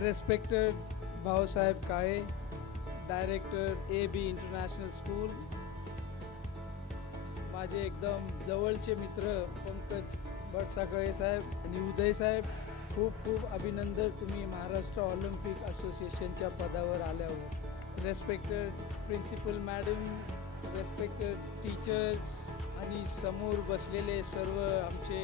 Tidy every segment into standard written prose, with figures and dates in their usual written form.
Respected Bhausaheb Kale, director A B international school, माझे एकदम जवळचे मित्र पंकज भटसाकळे साहेब आणि उदय साहेब, खूप खूप अभिनंदन, तुम्ही महाराष्ट्र ऑलिम्पिक असोसिएशनच्या पदावर आल्यावर. Respected principal madam, respected teachers आणि समोर बसलेले सर्व आमचे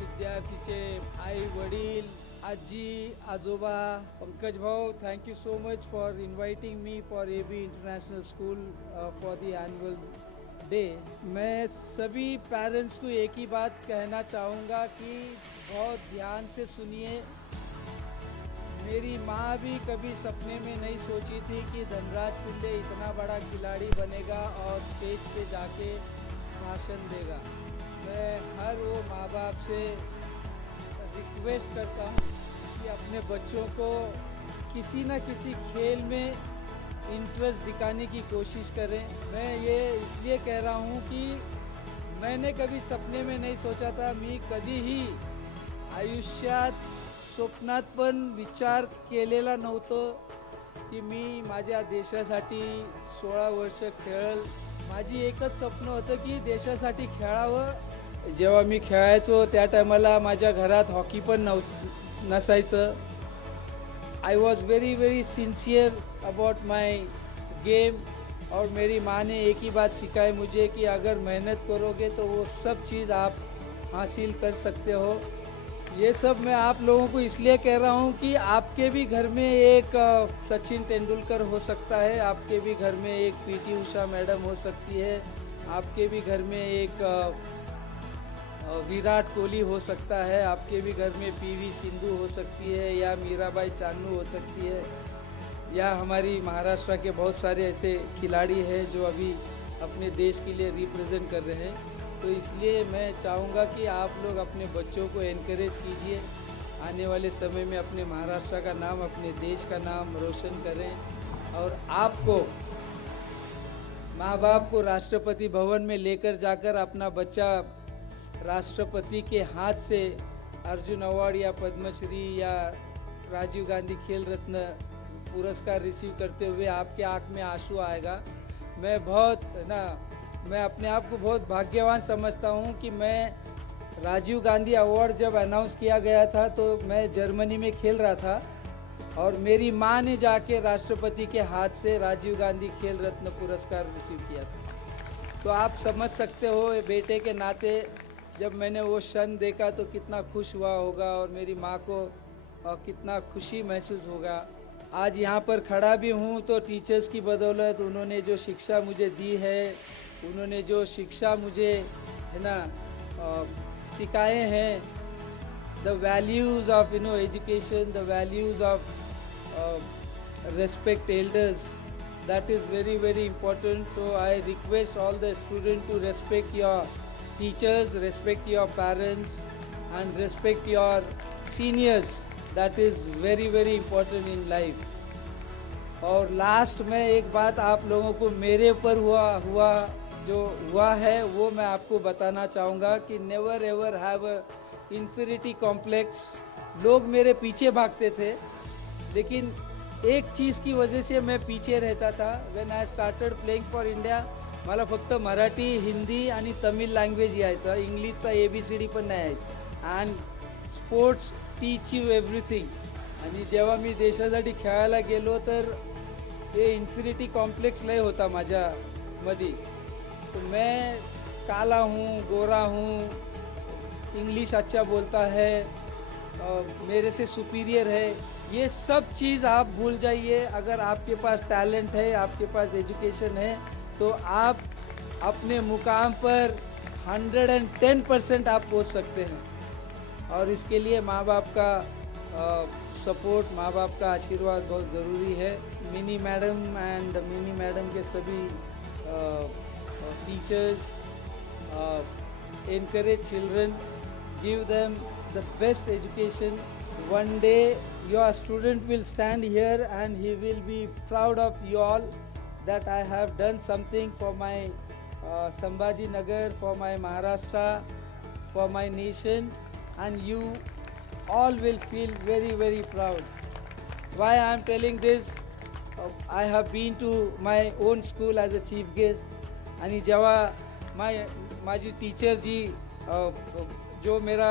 विद्यार्थीचे आई वडील, आजी आजोबा, पंकज भाऊ, thank you so much for inviting me for A B international school for the annual day. मैं सभी पेरेंट्स को एक ही बात कहना चाहूँगा कि बहुत ध्यान से सुनिए. मेरी माँ भी कभी सपने में नहीं सोची थी कि धनराज कुंडे इतना बड़ा खिलाड़ी बनेगा और स्टेज पे जाके भाषण देगा. मैं हर वो माँ बाप से रिक्वेस्ट करता हूँ कि अपने बच्चों को किसी न किसी खेल में इंटरेस्ट दिखाने की कोशिश करें. मैं ये इसलिए कह रहा हूँ कि मैंने कभी सपने में नहीं सोचा था, मी कधीही आयुष्यात स्वप्नात पण विचार केलेला नव्हतं की मी माझ्या देशासाठी 16 वर्ष खेळेल. माझी एकच स्वप्न होतं की देशासाठी खेळावं. जेव्हा मी खेळायचो त्या टायमाला माझ्या घरात हॉकी पण नसायचं. I was very very sincere about my game. और मेरी माँ ने एक ही बात सिखाई मुझे कि अगर मेहनत करोगे तो वो सब चीज़ आप हासिल कर सकते हो. ये सब मैं आप लोगों को इसलिए कह रहा हूँ कि आपके भी घर में एक सचिन तेंदुलकर हो सकता है, आपके भी घर में एक पीटी उषा मैडम हो सकती है, आपके भी घर में एक विराट कोहली हो सकता है, आपके भी घर में पीवी सिंधु हो सकती है, या मीराबाई चानू हो सकती है, या हमारी महाराष्ट्र के बहुत सारे ऐसे खिलाड़ी हैं जो अभी अपने देश के लिए रिप्रेजेंट कर रहे हैं. तो इसलिए मैं चाहूँगा कि आप लोग अपने बच्चों को एनकरेज कीजिए. आने वाले समय में अपने महाराष्ट्र का नाम, अपने देश का नाम रोशन करें. और आपको माँ बाप को राष्ट्रपति भवन में लेकर जाकर अपना बच्चा राष्ट्रपति के हाथ से अर्जुन अवार्ड या पद्मश्री या राजीव गांधी खेल रत्न पुरस्कार रिसीव करते हुए आपके आँख में आंसू आएगा. मैं अपने आप को बहुत भाग्यवान समझता हूँ कि मैं राजीव गांधी अवार्ड जब अनाउंस किया गया था तो मैं जर्मनी में खेल रहा था और मेरी माँ ने जाके राष्ट्रपति के हाथ से राजीव गांधी खेल रत्न पुरस्कार रिसीव किया था. तो आप समझ सकते हो बेटे के नाते जब मैंने वो क्षण देखा तो कितना खुश हुआ होगा और मेरी माँ को कितना खुशी महसूस होगा. आज यहाँ पर खड़ा भी हूँ तो टीचर्स की बदौलत, उन्होंने जो शिक्षा मुझे दी है, उन्होंने जो शिक्षा मुझे है ना सिखाए हैं, the values of education, the values of respect elders, that is very very important. So I request all the students to respect your teachers, respect your parents and respect your seniors. That is very very important in life. और last में एक बात आप लोगों को मेरे ऊपर हुआ है वो मैं आपको बताना चाहूँगा कि never ever have a inferiority complex. लोग मेरे पीछे भागते थे लेकिन एक चीज़ की वजह से मैं पीछे रहता था. When I started playing for India मला फक्त मराठी, हिंदी आणि तमिळ लँग्वेज यायचं, इंग्लिशचा ABCD पण नाही यायचं. And sports teach you everything. आणि जेव्हा मी देशासाठी खेळायला गेलो तर ते इन्फिनिटी कॉम्प्लेक्स लय होता माझ्यामध्ये. तो मैं काला हूँ, गोरा हूँ, इंग्लिश अच्छा बोलता है, मेरे से सुपीरियर है, ये सब चीज़ आप भूल जाइए. अगर आपके पास टैलेंट है, आपके पास एजुकेशन है तो आप अपने मुकाम पर 110% आप पहुँच सकते हैं. और इसके लिए माँ बाप का सपोर्ट, माँ बाप का आशीर्वाद बहुत ज़रूरी है. Mini madam and mini madam के सभी teachers encourage children, give them the best education. One day your student will stand here and he will be proud of you all that I have done something for my Sambhaji Nagar, for my Maharashtra, for my nation, and you all will feel very very proud. why I am telling this, I have been to my own school as a chief guest. आणि जेव्हा माझी teacher जी जो मेरा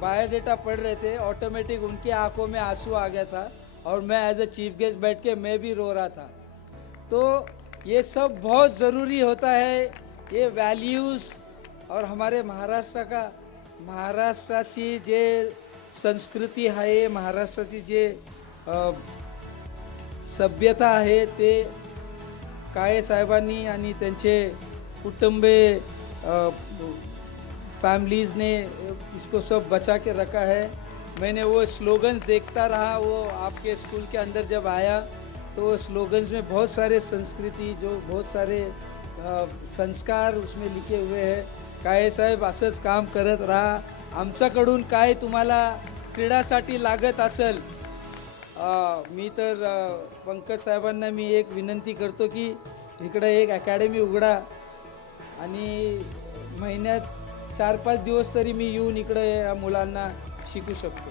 biodata पढ़ रहे थे, automatic उनकी आंखों में आंसू आ गया था और मैं एज अ चीफ गेस्ट बैठ के मैं भी रो रहा था. तो ये सब बहुत ज़रूरी होता है, ये वैल्यूज़. और हमारे महाराष्ट्राची जे संस्कृती आहे, महाराष्ट्राची जे सभ्यता आहे, ते काळे साहेबांनी आणि त्यांचे कुटुंबे फैमिलीज़ ने इसको सब बचा के रखा है. मैंने वो स्लोगन्स देखता रहा, वो आपके स्कूल के अंदर जब आया तो वो स्लोगन्स में बहुत सारे संस्कृति, जो बहुत सारे संस्कार उसमें लिखे हुए हैं. काळे साहेब असंच काम करत राहा. आमच्याकडून काय तुम्हाला क्रीडासाठी लागत असेल, मी तर पंकज साहेबांना मी एक विनंती करतो की इकडे एक अकॅडमी उघडा आणि महिन्यात 4-5 दिवस तरी मी येऊन इकडे या मुलांना शिकू शकतो.